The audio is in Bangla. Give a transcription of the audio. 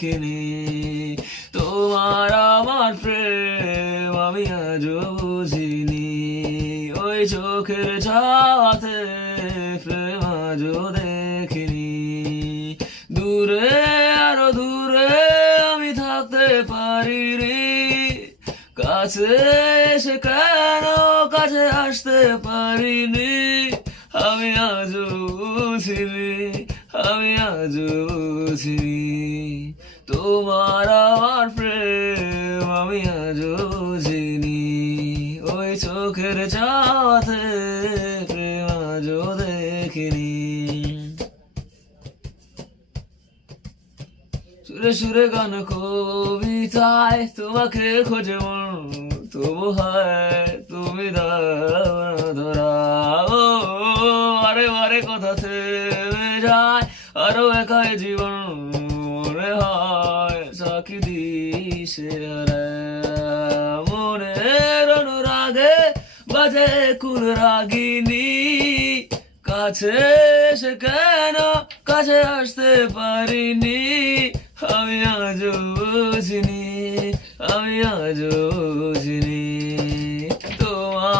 দেখিনি। তোমার আমার প্রেম আমি আজও বুঝিনি, ওই চোখের ছাওয়াতে প্রেম আজও দেখিনি। দূরে আরো দূরে আমি থাকতে পারিনি, কাছে এসে কেন কাছে আসতে পারিনি। আমি আজও বুঝিনি, আমি আজও বুঝিনি, তোমার আমার প্রেম আমি আজও বুঝিনি, ওই চোখের ছাওয়াতে প্রেম আজও দেখিনি। সুরে সুরে গান কবিতায় তোমাকে খোঁজে মন, তবু হয় তুমি দাও না ধরা। ও বারে বারে কথা থেমে যায়, আরো একাই জীবন মনে হয় সাকি দিশে হারায়। মনের অনুরাগে বাজে কুল রাগিনী, কাছে এসে কেন কাছে আসতে পারিনি। আমি আজও বুঝিনি, আমি আজও বুঝিনি।